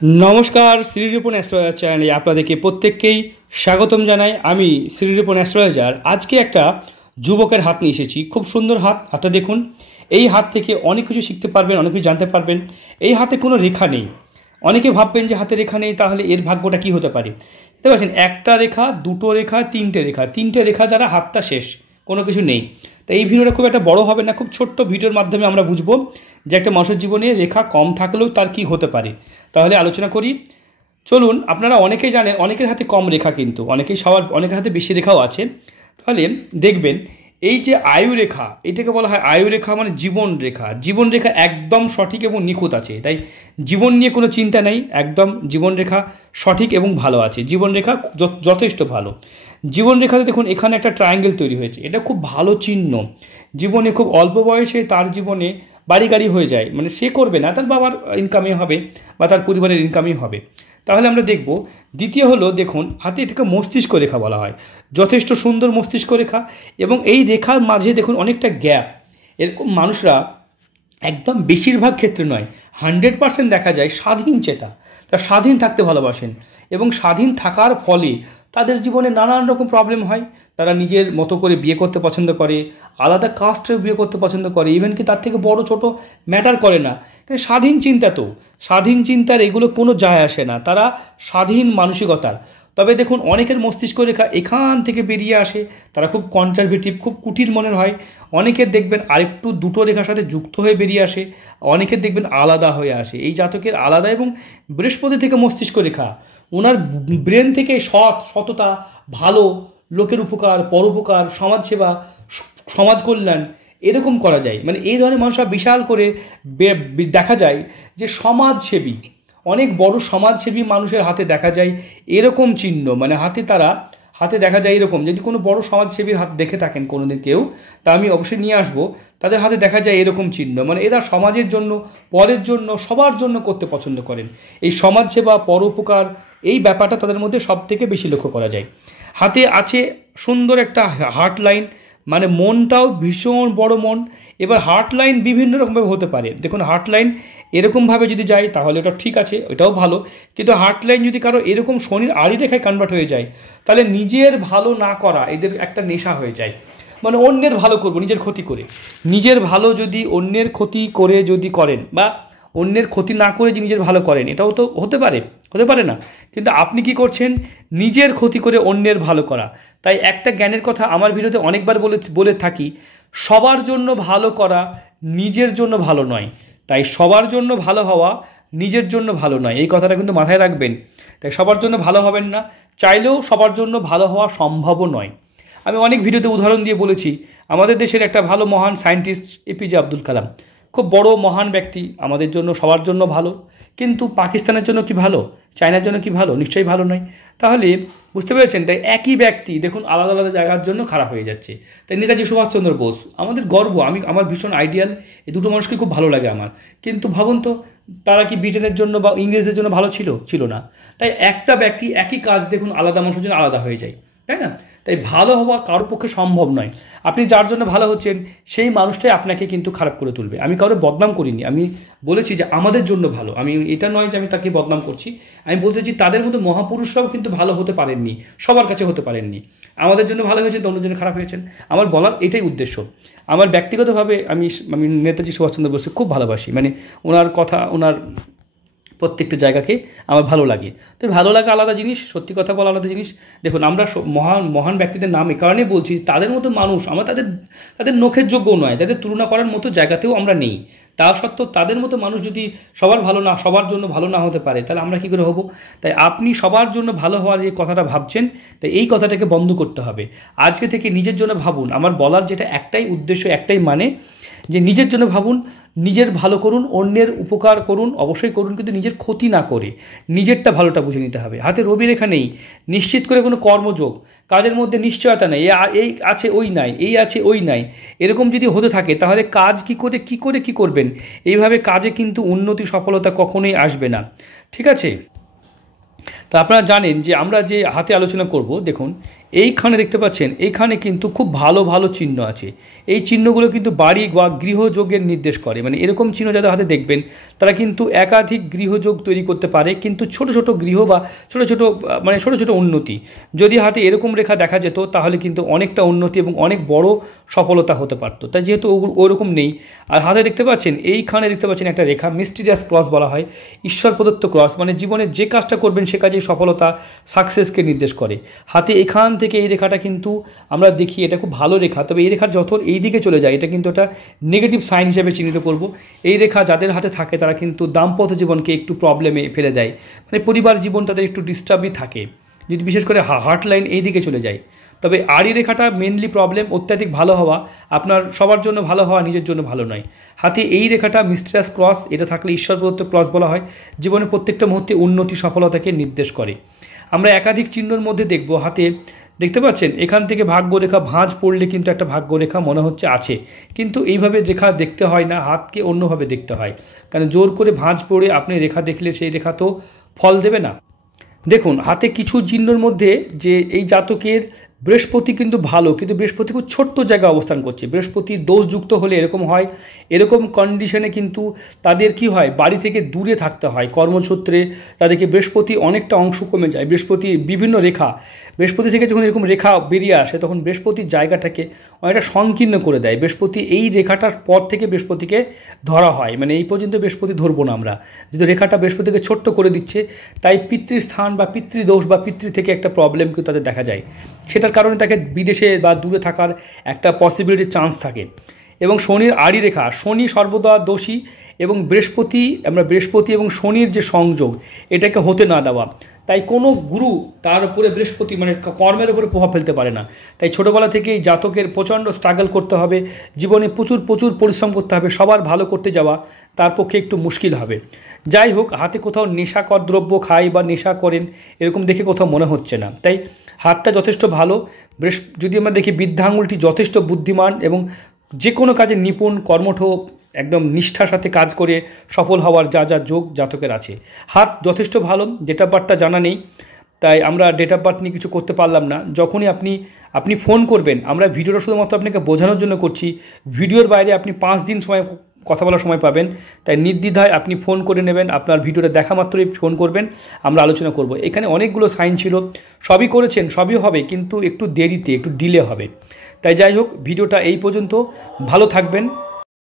नमस्कार श्रीरिपन एस्ट्रोलजार चैनले आपनादेरके प्रत्येककेई स्वागतम जानाई। आमी श्रीरिपन एस्ट्रोलजार आज के एक युवकेर हाथ निये एसेछि। खूब सुंदर हाथ। हाथटा देखुन, এই हाथ থেকে অনেক কিছু শিখতে পারবেন, অনেক কিছু জানতে পারবেন। এই হাতে কোনো রেখা নেই। অনেকে ভাববেন যে হাতে রেখা নেই, তাহলে এর ভাগ্যটা কি হতে পারে। দেখতে পাচ্ছেন একটা রেখা, দুটো রেখা, তিনটে রেখা দ্বারা হাতটা শেষ, কোনো কিছু নেই। তো এই ভিডিওটা খুব একটা বড় হবে না, খুব ছোট্ট ভিডিওর মাধ্যমে আমরা বুঝবো যে একটা মানুষের জীবনে রেখা কম থাকলেও তার কি হতে পারে। তাহলে আলোচনা করি, চলুন। আপনারা অনেকেই জানেন অনেকের হাতে কম রেখা, কিন্তু অনেকের হাতে বেশি রেখাও আছে। তাহলে দেখবেন এই যে আয়ু রেখা, এটাকে বলা হয় আয়ু রেখা, মানে জীবন রেখা। জীবন রেখা একদম সঠিক এবং নিখুঁত আছে, তাই জীবন নিয়ে কোনো চিন্তা নেই। একদম জীবন রেখা সঠিক এবং ভালো আছে। জীবন রেখা যথেষ্ট ভালো। জীবন রেখাতে দেখুন এখানে একটা ট্রায়াঙ্গেল তৈরি হয়েছে, এটা খুব ভালো চিহ্ন। জীবনে খুব অল্প বয়সে তার জীবনে বাড়ি গাড়ি হয়ে যায়, মানে সে করবে না, তার বাবার ইনকামই হবে বা তার পরিবারের ইনকামই হবে। তাহলে আমরা দেখব। দ্বিতীয় হলো, দেখুন হাতে এটাকে মস্তিষ্ক রেখা বলা হয়, যথেষ্ট সুন্দর মস্তিষ্ক রেখা। এবং এই রেখার মাঝে দেখুন অনেকটা গ্যাপ। এরকম মানুষরা একদম বেশিরভাগ ক্ষেত্রে নয়, 100% দেখা যায় স্বাধীন চেতা, তারা স্বাধীন থাকতে ভালোবাসেন। এবং স্বাধীন থাকার ফলে তাদের জীবনে নানান রকম প্রবলেম হয়। তারা নিজের মতো করে বিয়ে করতে পছন্দ করে, আলাদা কাস্টে বিয়ে করতে পছন্দ করে, ইভেন কি তার থেকে বড় ছোট ম্যাটার করে না। কিন্তু স্বাধীন চিন্তা, তো স্বাধীন চিন্তার এগুলো কোনো যায় আসে না, তারা স্বাধীন মানসিকতার। তবে দেখুন অনেকের মস্তিষ্ক রেখা এখান থেকে বেরিয়ে আসে, তারা খুব কনজারভেটিভ, খুব কুটিল মনের হয়। অনেকের দেখবেন আরেকটু দুটো রেখার সাথে যুক্ত হয়ে বেরিয়ে আসে, অনেকের দেখবেন আলাদা হয়ে আসে। এই জাতকের আলাদা। এবং বৃহস্পতি থেকে মস্তিষ্ক রেখা, ওনার ব্রেন থেকে সততা, ভালো, লোকের উপকার, পরোপকার, সমাজসেবা, সমাজ কল্যাণ এরকম করা যায়। মানে এই ধরনের মানুষরা বিশাল করে দেখা যায় যে সমাজসেবী, অনেক বড় সমাজসেবী মানুষের হাতে দেখা যায় এরকম চিহ্ন। মানে হাতে দেখা যায় এরকম। যদি কোনো বড় সমাজসেবীর হাত দেখে থাকেন কোনোদিন কেউ, তা আমি অবশ্যই নিয়ে আসবো। তাদের হাতে দেখা যায় এরকম চিহ্ন। মানে এরা সমাজের জন্য, পরের জন্য, সবার জন্য করতে পছন্দ করেন। এই সমাজসেবা, পরোপকার, এই ব্যাপারটা তাদের মধ্যে সব থেকে বেশি লক্ষ্য করা যায়। হাতে আছে সুন্দর একটা হার্ট লাইন, মানে মনটাও ভীষণ বড় মন। এবার হার্ট লাইন বিভিন্ন রকমভাবে হতে পারে। দেখুন হার্ট লাইন এরকমভাবে যদি যায় তাহলে ওটা ঠিক আছে, ওটাও ভালো। কিন্তু হার্ট লাইন যদি কারো এরকম শনির আড়ি রেখায় কনভার্ট হয়ে যায়, তাহলে নিজের ভালো না করা এদের একটা নেশা হয়ে যায়। মানে অন্যের ভালো করব নিজের ক্ষতি করে। নিজের ভালো যদি অন্যের ক্ষতি করে যদি করেন, বা অন্যের ক্ষতি না করে যে নিজের ভালো করেন, এটাও তো হতে পারে না। কিন্তু আপনি কি করছেন, নিজের ক্ষতি করে অন্যের ভালো করা। তাই একটা জ্ঞানের কথা আমার ভিডিওতে অনেকবার বলে থাকি, সবার জন্য ভালো করা নিজের জন্য ভালো নয়। তাই সবার জন্য ভালো হওয়া নিজের জন্য ভালো নয়, এই কথাটা কিন্তু মাথায় রাখবেন। তাই সবার জন্য ভালো হবেন না, চাইলেও সবার জন্য ভালো হওয়া সম্ভবও নয়। আমি অনেক ভিডিওতে উদাহরণ দিয়ে বলেছি, আমাদের দেশের একটা ভালো মহান সায়েন্টিস্ট এপিজে আব্দুল কালাম, খুব বড় মহান ব্যক্তি, আমাদের জন্য সবার জন্য ভালো। কিন্তু পাকিস্তানের জন্য কি ভালো, চায়নার জন্য কি ভালো? নিশ্চয়ই ভালো নয়। তাহলে বুঝতে পেরেছেন, তাই একই ব্যক্তি দেখুন আলাদা আলাদা জায়গার জন্য খারাপ হয়ে যাচ্ছে। তাই নেতাজি সুভাষচন্দ্র বোস আমাদের গর্ব, আমার ভীষণ আইডিয়াল, এই দুটো মানুষকে খুব ভালো লাগে আমার। কিন্তু ভাবুন তো, তারা কি ব্রিটেনের জন্য বা ইংরেজদের জন্য ভালো ছিল না। তাই একটা ব্যক্তি একই কাজ দেখুন আলাদা মানুষের জন্য আলাদা হয়ে যায়, তাই না? তাই ভালো হওয়া কারোর পক্ষে সম্ভব নয়। আপনি যার জন্য ভালো হচ্ছেন সেই মানুষটাই আপনাকে কিন্তু খারাপ করে তুলবে। আমি কারোর বদনাম করিনি, আমি বলেছি যে আমাদের জন্য ভালো। আমি এটা নয় যে আমি তাকে বদনাম করছি, আমি বলতে চাইছি তাদের মতো মহাপুরুষরাও কিন্তু ভালো হতে পারেননি, সবার কাছে হতে পারেননি। আমাদের জন্য ভালো হয়েছেন তো অন্যের জন্য খারাপ হয়েছেন। আমার বলার এটাই উদ্দেশ্য। আমার ব্যক্তিগতভাবে আমি নেতাজি সুভাষচন্দ্র বোসকে খুব ভালোবাসি। মানে ওনার কথা, ওনার প্রত্যেকটা জায়গাকে আমার ভালো লাগে। তো ভালো লাগা আলাদা জিনিস, সত্যি কথা বলা আলাদা জিনিস। দেখুন আমরা মহান ব্যক্তিদের নাম এ কারণেই বলছি, তাদের মতো মানুষ আমরা তাদের নখের যোগ্যও নয়, তাদের তুলনা করার মতো জায়গাতেও আমরা নেই। তা সত্ত্বেও তাদের মতো মানুষ যদি সবার জন্য ভালো না হতে পারে, তাহলে আমরা কী করে হব? তাই আপনি সবার জন্য ভালো হওয়ার যে কথাটা ভাবছেন, তাই এই কথাটাকে বন্ধ করতে হবে। আজকে থেকে নিজের জন্য ভাবুন। আমার বলার যেটা একটাই উদ্দেশ্য, একটাই মানে, যে নিজের জন্য ভাবুন, নিজের ভালো করুন, অন্যের উপকার করুন, অবশ্যই করুন, কিন্তু নিজের ক্ষতি না করে নিজেরটা ভালোটা বুঝে নিতে হবে। হাতে রবি রেখা নেই, নিশ্চিত করে কোনো কর্মযোগ, কাজের মধ্যে নিশ্চয়তা নেই, এই আছে ওই নাই, এই আছে ওই নাই, এরকম যদি হতে থাকে তাহলে কাজ কি করবেন? এইভাবে কাজে কিন্তু উন্নতি, সফলতা কখনোই আসবে না। ঠিক আছে? তা আপনারা জানেন যে আমরা যে হাতে আলোচনা করব, দেখুন এইখানে দেখতে পাচ্ছেন, এইখানে কিন্তু খুব ভালো ভালো চিহ্ন আছে। এই চিহ্নগুলো কিন্তু বাড়ি বা গৃহযোগের নির্দেশ করে। মানে এরকম চিহ্ন যাদের হাতে দেখবেন তারা কিন্তু একাধিক গৃহযোগ তৈরি করতে পারে, কিন্তু ছোট ছোট গৃহ বা ছোট ছোট মানে ছোট ছোট উন্নতি যদি হাতে এরকম রেখা দেখা যেত তাহলে কিন্তু অনেকটা উন্নতি এবং অনেক বড় সফলতা হতে পারতো। তাই যেহেতু ওরকম নেই, আর হাতে দেখতে পাচ্ছেন এইখানে দেখতে পাচ্ছেন একটা রেখা, মিস্টিরিয়াস ক্রস বলা হয়, ঈশ্বর প্রদত্ত ক্রস। মানে জীবনে যে কাজটা করবেন সে কাজেই সফলতা, সাকসেসকে নির্দেশ করে। হাতে এখান থেকে এই রেখাটা কিন্তু আমরা দেখি এটা খুব ভালো রেখা, তবে এই রেখা যত এই দিকে চলে যায় এটা কিন্তু একটা নেগেটিভ সাইন হিসেবে চিহ্নিত করব। এই রেখা যাদের হাতে থাকে তারা কিন্তু দাম্পত্য জীবনকে একটু প্রবলেমে ফেলে দেয়, মানে পরিবার জীবন তাদের একটু ডিস্টার্বই থাকে যদি বিশেষ করে হার্ট লাইন এই দিকে চলে যায়। তবে আড়ি রেখাটা মেনলি প্রবলেম, অত্যাধিক ভালো হওয়া আপনার সবার জন্য ভালো হওয়া, নিজের জন্য ভালো নয়। হাতে এই রেখাটা মিস্টিরিয়াস ক্রস, এটা থাকলে ঈশ্বর প্রদত্ত ক্রস বলা হয়, জীবনের প্রত্যেকটা মুহূর্তে উন্নতি সফলতাকে নির্দেশ করে। আমরা একাধিক চিহ্নের মধ্যে দেখব হাতে দেখতে পাচ্ছেন এখান থেকে ভাগ্যরেখা ভাঁজ পড়লে কিন্তু একটা ভাগ্যরেখা মনে হচ্ছে আছে, কিন্তু এইভাবে রেখা দেখতে হয় না, হাতকে অন্যভাবে দেখতে হয়। কারণ জোর করে ভাঁজ পড়ে আপনি রেখা দেখলে সেই রেখা তো ফল দেবে না। দেখুন হাতে কিছু চিহ্নের মধ্যে যে এই জাতকের বৃহস্পতি কিন্তু ভালো, কিন্তু বৃহস্পতি খুব ছোট্ট জায়গায় অবস্থান করছে। বৃহস্পতি দোষযুক্ত হলে এরকম হয়। এরকম কন্ডিশনে কিন্তু তাদের কি হয়, বাড়ি থেকে দূরে থাকতে হয় কর্মসূত্রে। তাদেরকে বৃহস্পতি অনেকটা অংশ কমে যায়। বৃহস্পতি বিভিন্ন রেখা, বৃহস্পতি থেকে যখন এরকম রেখা বেরিয়ে আসে তখন বৃহস্পতির জায়গাটাকে অনেকটা সংকীর্ণ করে দেয়। বৃহস্পতি এই রেখাটার পর থেকে বৃহস্পতিকে ধরা হয়, মানে এই পর্যন্ত বৃহস্পতি ধরবো না আমরা, যেহেতু রেখাটা বৃহস্পতিকে ছোট্ট করে দিচ্ছে। তাই পিতৃস্থান বা পিতৃদোষ বা পিতৃ থেকে একটা প্রবলেম কিন্তু তাদের দেখা যায়। সেটার কারণে তাকে বিদেশে বা দূরে থাকার একটা পসিবিলিটির চান্স থাকে। এবং শনির আড়ি রেখা, শনি সর্বদা দোষী, এবং বৃহস্পতি এবং শনির যে সংযোগ এটাকে হতে না দেওয়া। তাই কোনো গুরু তার উপরে বৃহস্পতি মানে কর্মের উপরে প্রভাব ফেলতে পারে না। তাই ছোটোবেলা থেকেই জাতকের প্রচণ্ড স্ট্রাগল করতে হবে, জীবনে প্রচুর প্রচুর পরিশ্রম করতে হবে। সবার ভালো করতে যাওয়া তার পক্ষে একটু মুশকিল হবে। যাই হোক, হাতে কোথাও নেশাকর দ্রব্য খাই বা নেশা করেন এরকম দেখে কোথাও মনে হচ্ছে না। তাই হাতটা যথেষ্ট ভালো। যদি আমরা দেখি বৃদ্ধা আঙুলটি যথেষ্ট বুদ্ধিমান এবং যে কোনো কাজে নিপুণ, কর্মঠ, একদম নিষ্ঠার সাথে কাজ করে সফল হওয়ার যা যা যোগ জাতকের আছে। হাত যথেষ্ট ভালো। ডেট অফ বার্থটা জানা নেই, তাই আমরা ডেট অফ বার্থ নিয়ে কিছু করতে পারলাম না। যখনই আপনি ফোন করবেন, আমরা ভিডিওটা শুধুমাত্র আপনাকে বোঝানোর জন্য করছি। ভিডিওর বাইরে আপনি 5 দিন সময় কথা বলার সময় পাবেন। তাই নির্দ্বিধায় আপনি ফোন করে নেবেন, আপনার ভিডিওটা দেখা মাত্রই ফোন করবেন, আমরা আলোচনা করব। এখানে অনেকগুলো সাইন ছিল, সবই করেছেন, সবই হবে, কিন্তু একটু দেরিতে, একটু ডিলে হবে। তাই যাই হোক, ভিডিওটা এই পর্যন্ত। ভালো থাকবেন।